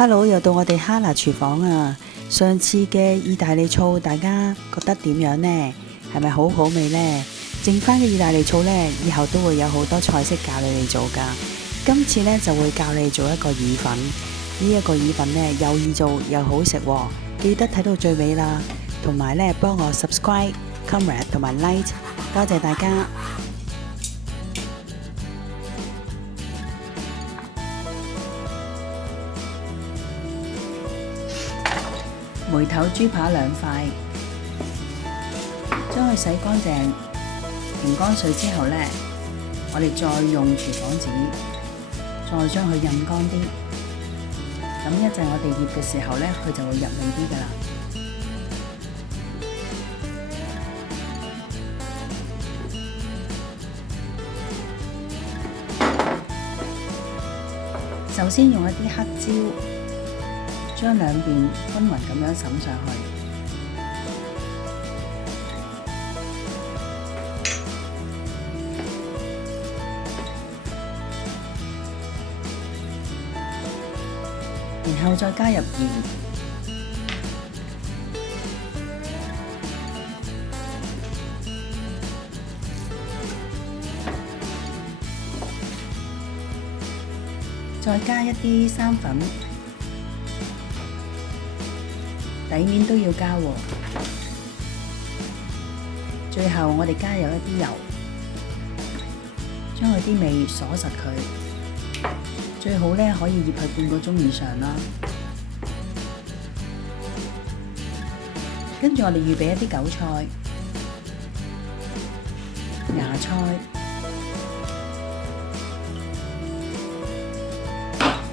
Hello，又到我哋哈拿廚房啊！上次嘅意大利醋，大家覺得點樣呢？係咪好好味呢？剩翻嘅意大利醋呢，以後都會有好多菜式教你哋做㗎。今次呢，就會教你做一個意粉。呢一個意粉呢，又易做又好食喎，記得睇到最尾啦。同埋呢，幫我 subscribe、comment 同埋 like， 多謝大家。梅頭豬扒2塊，將佢洗乾淨，停乾水之後呢，我哋再用廚房紙，再將佢印乾啲。咁一陣我哋醃嘅時候呢，佢就會入味啲㗎啦。首先用一啲黑椒，將兩邊均勻咁樣灑上去，然後再加入鹽，再加一啲生粉。底面都要加喎，最後我哋加入一啲油，將佢啲味鎖實佢，最好呢可以醃佢半個鐘以上啦。跟住我哋預備一啲韭菜、芽菜，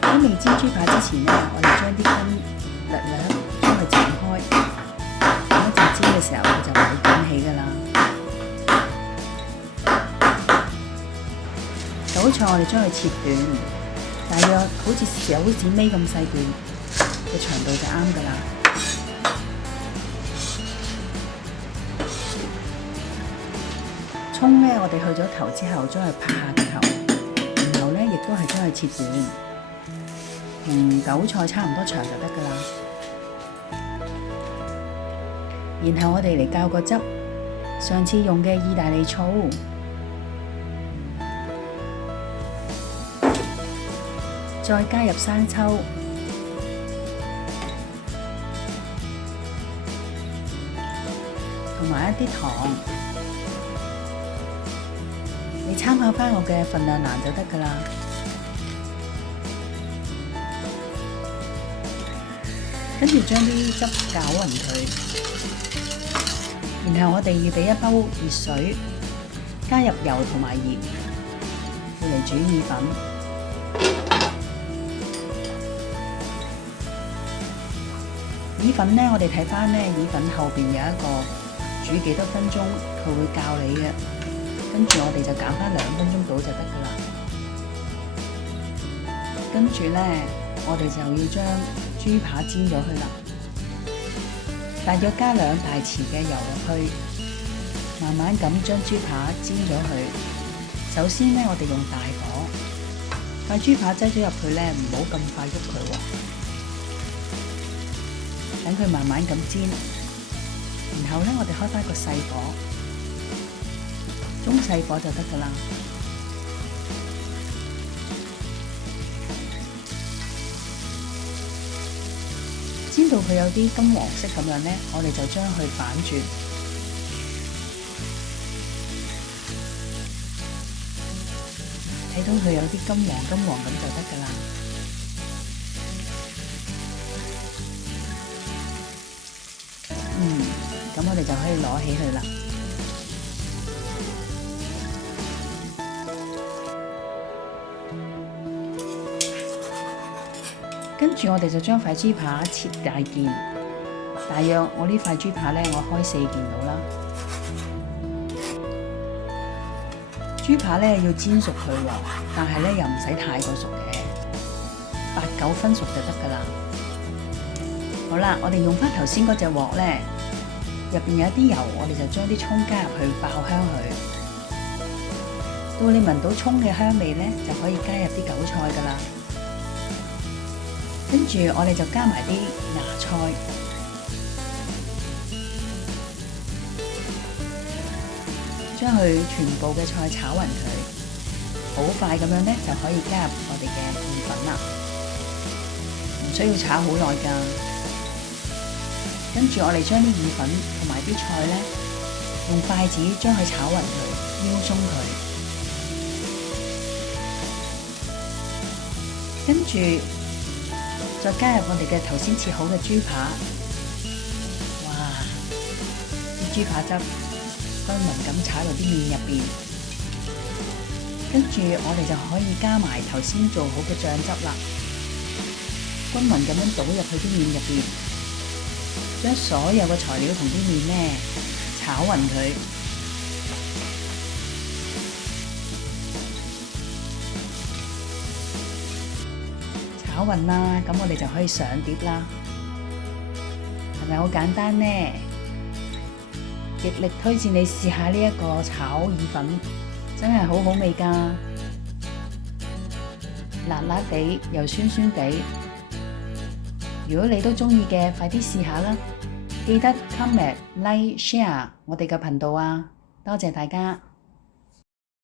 喺未煎豬扒之前呢，我哋將啲根略將佢剪開，等一陣煎嘅時候佢就唔會捲起㗎啦。韭菜我哋將佢切短，大約好似手指尾咁細段嘅長度就啱㗎啦。葱呢，我哋去咗頭之後，將佢拍下個頭，然後呢亦都係將佢切短，同韭菜差唔多長就得㗎啦。然後我哋嚟較個汁，上次用嘅意大利醋，再加入生抽，同埋一啲糖，你參考返我嘅份量欄就得㗎啦。跟住將啲汁攪勻佢。然後我哋預備一煲熱水，加入油同埋鹽，要嚟煮意粉。意粉呢，我哋睇返呢，意粉後邊有一個煮幾多分鐘，佢會教你嘅。跟住我哋就減返2分鐘到就得㗎啦。跟住呢，我哋就要將豬扒煎咗佢啦。大約加2大匙嘅油落去，慢慢咁將豬扒煎咗佢。首先呢，我哋用大火，塊豬扒擠咗入去呢，唔好咁快喐佢喎，等佢慢慢咁煎。然後呢，我哋開返個細火，中細火就得㗎啦。煎到佢有啲金黃色咁樣呢，我哋就將佢反轉，睇到佢有啲金黃咁就得㗎啦。咁我哋就可以攞起佢啦。跟住我哋就將塊豬扒切大件，大約我呢塊豬扒呢，我開4件到啦。豬扒呢要煎熟佢喎，但係呢又唔使太過熟嘅，8、9分熟就得㗎啦。好啦，我哋用返頭先嗰隻鑊呢，入邊有一啲油，我哋就將啲葱加入去爆香佢。到你聞到葱嘅香味呢，就可以加入啲韭菜㗎啦。跟住我哋就加埋啲芽菜，將佢全部嘅菜炒勻佢，好快咁樣呢就可以加入我哋嘅意粉啦，唔需要炒好耐㗎。跟住我哋將啲意粉同埋啲菜呢，用筷子將佢炒勻佢，撩鬆佢。跟住再加入我哋嘅頭先切好嘅豬扒，哇！啲豬扒汁均勻咁炒到啲麵入邊，跟住我哋就可以加埋頭先做好嘅醬汁啦，均勻咁樣倒入去啲麵入邊，將所有嘅材料同啲麵呢炒勻佢。炒勻啦，咁我哋就可以上碟啦，係咪好簡單呢？極力推薦你試下呢一個炒意粉，真係好好味㗎，辣辣地又酸酸地。如果你都鍾意嘅，快啲試下啦！記得 comment、like、share 我哋嘅頻道啊！多謝大家。